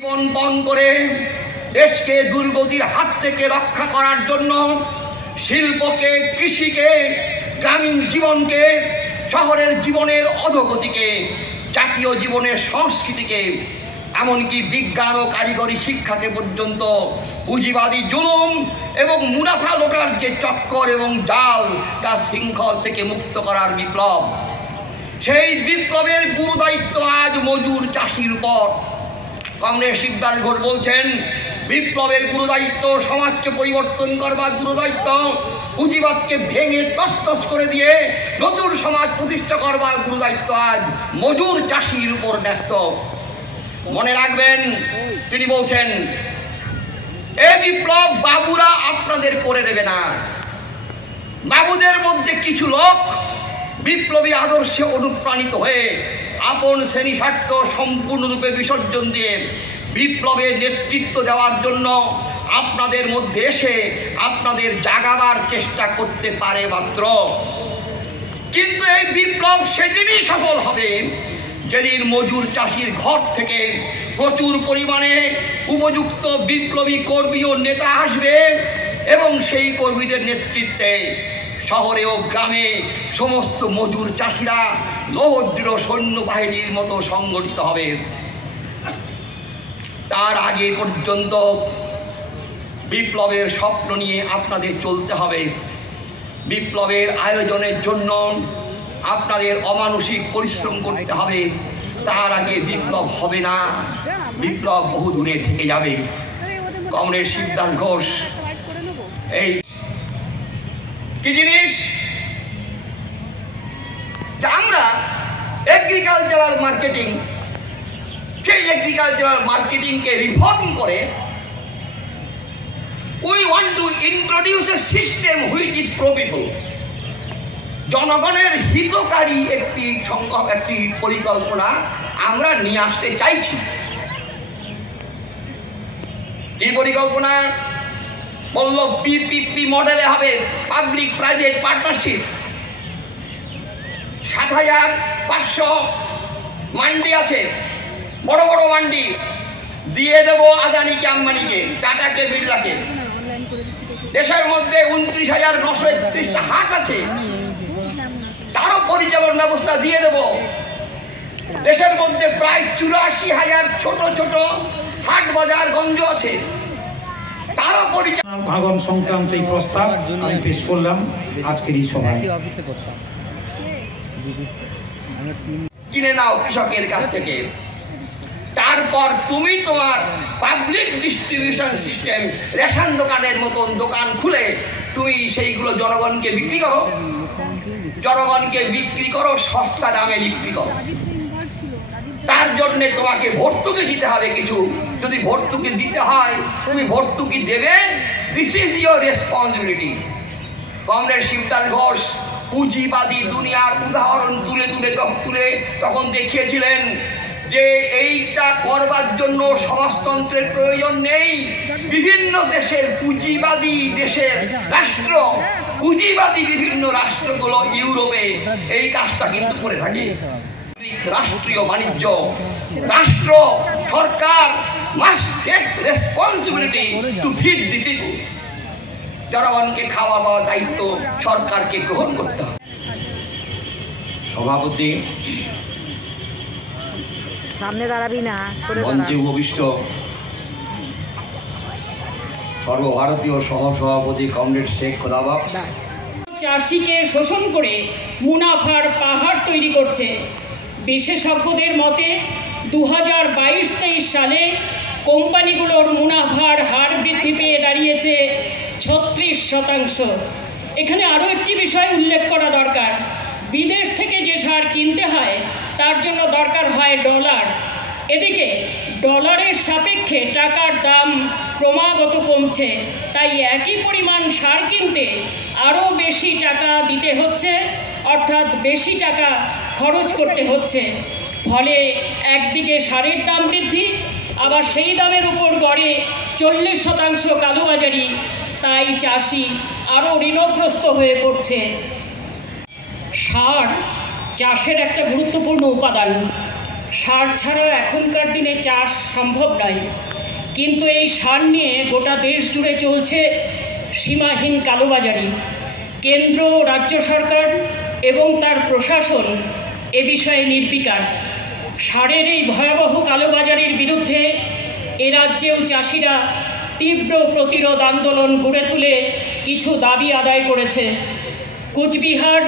জীবন বন করে দেশকে দুর্গতির হাত থেকে রক্ষা করার জন্য শিল্পকে, কৃষিকে, গ্রামীণ জীবনকে, শহরের জীবনের অধোগতিকে, জাতীয় জীবনের সংস্কৃতিকে, এমনকি বিজ্ঞান ও কারিগরি শিক্ষাকে পর্যন্ত পুঁজিবাদী জুলুম এবং মুনাফা লোটার যে চক্কর এবং জাল তা শৃঙ্খল থেকে মুক্ত করার বিপ্লব। সেই বিপ্লবের গুরুদায়িত্ব আজ মজুর চাষির উপর। কমরেড শিবদাস ঘোষ বলছেন, বিপ্লবের গুরুদায়িত্ব, সমাজকে পরিবর্তন করবার গুরুদায়িত্ব, পুঁজিবাদকে ভেঙে তছতছ করে দিয়ে নতুন সমাজ প্রতিষ্ঠা করবার গুরুদায়িত্ব আজ মজুর চাষির উপর ন্যস্ত। মনে রাখবেন, তিনি বলছেন, এই বিপ্লব বাবুরা আপনাদের করে দেবে না। বাবুদের মধ্যে কিছু লোক বিপ্লবী আদর্শে অনুপ্রাণিত হয়ে আপন শ্রেণী স্বার্থ সম্পূর্ণরূপে বিসর্জন দিয়ে বিপ্লবের নেতৃত্ব দেওয়ার জন্য আপনাদের মধ্যে এসে আপনাদের জাগাবার চেষ্টা করতে পারে মাত্র। কিন্তু এই বিপ্লব সেদিনই সফল হবে যেদিন মজুর চাষির ঘর থেকে প্রচুর পরিমাণে উপযুক্ত বিপ্লবী কর্মী ও নেতা আসবে এবং সেই কর্মীদের নেতৃত্বে শহরে ও গ্রামে সমস্ত মজুর চাষিরা লৌহদৃঢ় সৈন্যবাহিনীর মতো সংগঠিত হবে। তার আগে পর্যন্ত বিপ্লবের স্বপ্ন নিয়ে আপনাদের চলতে হবে। বিপ্লবের আয়োজনের জন্য আপনাদের অমানসিক পরিশ্রম করতে হবে। তার আগে বিপ্লব হবে না, বিপ্লব বহু দূরে থেকে যাবে। কমরেড শিবদাস ঘোষ এই কি জিনিস, আমরা এগ্রিকালচারাল মার্কেটিং, সেই এগ্রিকালচারাল মার্কেটিংকে রিফর্ম করে we want to introduce a system which is pro people. জনগণের হিতকারী একটি পরিকল্পনা আমরা নিয়ে আসতে চাইছি। যে পরিকল্পনা বলল পিপিপি মডেলে হবে, পাবলিক প্রাইভেট পার্টনারশিপ। ৭৫০০ মান্ডি আছে, বড় বড় মান্ডি, দিয়ে দেবো আদানিকে, আম্বানিকে, টাটাকে, বিড়লাকে। দেশের মধ্যে ২৯,৯৩১টা হাট আছে, তারও পরিচালন ব্যবস্থা দিয়ে দেব। দেশের মধ্যে প্রায় ৮৪,০০০ ছোট ছোট হাট বাজার গঞ্জ আছে, তারও পরিচালন ভাগন সংক্রান্ত এই প্রস্তাব আমি পেশ করলাম আজকের এই সভায়। কিনে নাও কৃষকের কাছ থেকে, তারপর তুমি তোমার পাবলিক ডিস্ট্রিবিউশন সিস্টেম, রেশন দোকানের মতন দোকান খুলে তুমি সেইগুলো জনগণকে বিক্রি করো, জনগণকে বিক্রি করো, সস্তা দামে বিক্রি করো। তার জন্যে তোমাকে ভর্তুকি দিতে হবে কিছু। যদি ভর্তুকি দিতে হয়, তুমি ভর্তুকি দেবে, this is your responsibility. Comrade Shibdas Ghosh পুঁজিবাদী দুনিয়ার উদাহরণ তুলে তখন দেখিয়েছিলেন যে এইটা করবার জন্য সমাজতন্ত্রের প্রয়োজন নেই। বিভিন্ন দেশের পুঁজিবাদী দেশের রাষ্ট্র, পুঁজিবাদী বিভিন্ন রাষ্ট্রগুলো ইউরোপে এই কাজটা কিন্তু করে থাকে। রাষ্ট্রীয় বাণিজ্য, রাষ্ট্র, সরকার must take responsibility to feed the people. জনগণকে খাওয়া পাওয়ার দায়িত্ব সরকারকে গ্রহণ করতে হবে। সভাপতি সামনে দাঁড়াবি না, মঞ্চে উপবিষ্ট সর্বভারতীয় সহসভাপতি কমরেড শেখ খোদাবক্স। চাষিকে শোষণ করে মুনাফার পাহাড় তৈরি করছে। বিশেষজ্ঞদের মতে 2022-23 সালে কোম্পানিগুলোর মুনাফার হার বৃদ্ধি পেয়ে দাঁড়িয়েছে 36%। এখানে আরও একটি বিষয় উল্লেখ করা দরকার, বিদেশ থেকে যে সার কিনতে হয় তার জন্য দরকার হয় ডলার। এদিকে ডলারের সাপেক্ষে টাকার দাম ক্রমাগত কমছে, তাই একই পরিমাণ সার কিনতে আরও বেশি টাকা দিতে হচ্ছে, অর্থাৎ বেশি টাকা খরচ করতে হচ্ছে। ফলে একদিকে সারের দাম বৃদ্ধি, আবার সেই দামের উপর গড়ে 40% কালোবাজারি, তাই চাষি আরও ঋণগ্রস্ত হয়ে পড়ছে। সার চাষের একটা গুরুত্বপূর্ণ উপাদান। সার ছাড়া এখনকার দিনে চাষ সম্ভব নয়, কিন্তু এই সার নিয়ে গোটা দেশ জুড়ে চলছে সীমাহীন কালোবাজারি। কেন্দ্র ও রাজ্য সরকার এবং তার প্রশাসন এ বিষয়ে নির্বিকার। সারের এই ভয়াবহ কালোবাজারির বিরুদ্ধে এ রাজ্যেও চাষিরা তীব্র প্রতিরোধ আন্দোলন গড়ে তুলে কিছু দাবি আদায় করেছে। কোচবিহার,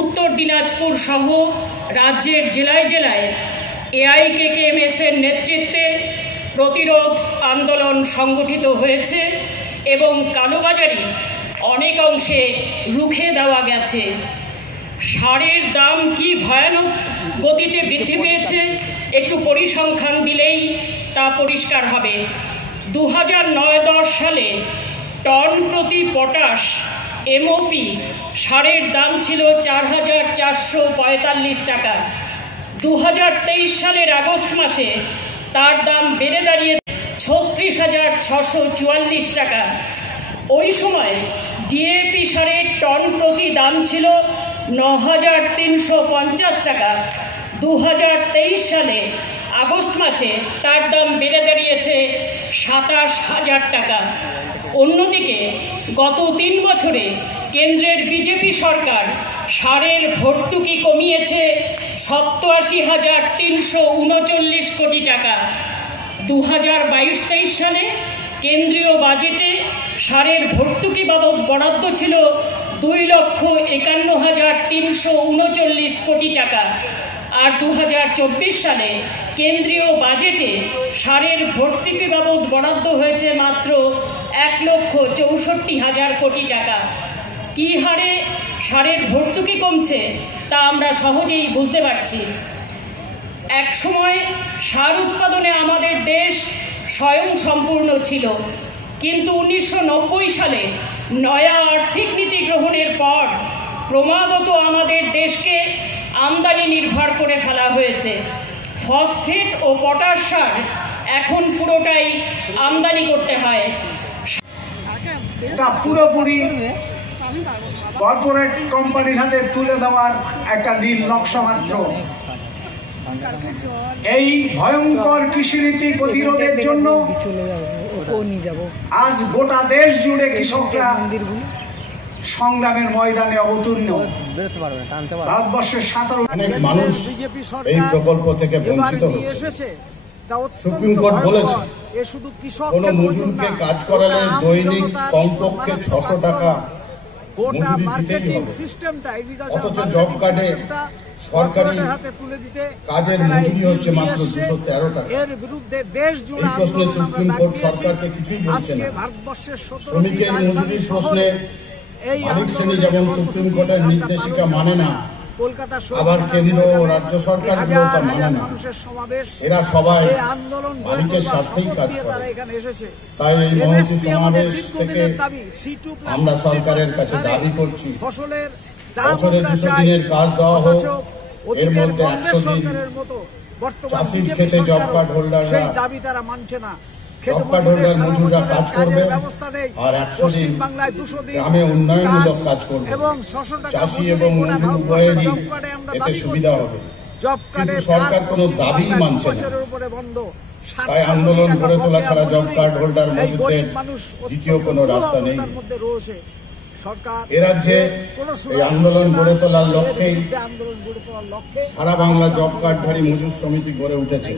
উত্তর দিনাজপুর সহ রাজ্যের জেলায় জেলায় AIKKMS-এর নেতৃত্বে প্রতিরোধ আন্দোলন সংগঠিত হয়েছে এবং কালোবাজারি অনেক অংশে রুখে দেওয়া গেছে। সারের দাম কি ভয়ানক গতিতে বৃদ্ধি পেয়েছে একটু পরিসংখ্যান দিলেই তা পরিষ্কার হবে। 2009-10 সালে টন প্রতি পটাশ MOP সারের দাম ছিল 4,445 টাকা। 2023 সালের আগস্ট মাসে তার দাম বেড়ে দাঁড়িয়ে 36,644 টাকা। ওই সময় DAP সারের টন প্রতি দাম ছিল 9,350 টাকা। 2023 সালে আগস্ট মাসে তার দাম বেড়ে দাঁড়িয়েছে 27,000 টাকা। অন্যদিকে গত 3 বছরে কেন্দ্রের BJP সরকার সারের ভর্তুকি কমিয়েছে 87,339 কোটি টাকা। 2022-23 সালে কেন্দ্রীয় বাজেটে সারের ভর্তুকি বাবদ বরাদ্দ ছিল 2,51,339 কোটি টাকা। আর 2024 সালে কেন্দ্রীয় বাজেটে সারের ভর্তুকি বাবদ বরাদ্দ হয়েছে মাত্র 1,64,000 কোটি টাকা। কী হারে সারের ভর্তুকি কমছে তা আমরা সহজেই বুঝতে পারছি। একসময় সার উৎপাদনে আমাদের দেশ স্বয়ংসম্পূর্ণ ছিল, কিন্তু 1990 সালে নয়া আর্থিক নীতি গ্রহণের পর ক্রমাগত আমাদের দেশকে আমদানি নির্ভর করে ফেলা হয়েছে। ফসফেট ও পটাশ সার এখন পুরোটাই আমদানি করতে হয়। এটা পুরোপুরি কর্পোরেট কোম্পানির হাতে তুলে দেওয়ার একটা নীল নকশা মাত্র। এই ভয়ঙ্কর কৃষিনীতি প্রতিরোধের জন্য আজ গোটা দেশ জুড়ে কৃষকরা সংগ্রামের ময়দানে অবতীর্ণ। ভারতবর্ষের 17 অনেক মানুষ এই প্রকল্প থেকে বঞ্চিত হচ্ছে। সুপ্রিম কোর্ট বলেছে কোন মজুরকে কাজ করালে দৈনিক কমপক্ষে 600 টাকা মজুরি দিতেই হবে। অথচ জব কার্ডে সরকারি কাজের মজুরি হচ্ছে মাত্র 213 টাকা। এই প্রশ্নে সুপ্রিম কোর্ট সরকারকে কিছুই বলছে না। শ্রমিকের মজুরির প্রশ্নে মালিক শ্রেণী যেমন সুপ্রিম কোর্টের নির্দেশিকা মানে না, আবার কেন্দ্র ও রাজ্য সরকারগুলো তা মানে না। এরা সবাই মালিকের স্বার্থেই কাজ করে। তাই এই মহতী সমাবেশ থেকে আমরা সরকারের কাছে দাবি করছি, বছরে 200 দিনের কাজ দেওয়া হোক, এর মধ্যে 100 দিন চাষির ক্ষেতে জব কার্ড হোল্ডাররা জব কার্ড হোল্ডার মজুররা কাজ করবে, আর 100 দিন গ্রামে উন্নয়নমূলক কাজ করবে। চাষি এবং মজুর উভয়েরই এতে সুবিধা হবে। কিন্তু সরকার কোনো দাবি মানছে না। তাই আন্দোলন গড়ে তোলা ছাড়া জব কার্ড হোল্ডার মজুরদের দ্বিতীয় কোনো রাস্তা নেই। এ রাজ্যে এই আন্দোলন গড়ে তোলার লক্ষ্যেই সারা বাংলা জব কার্ডধারী মজুর সমিতি গড়ে উঠেছে।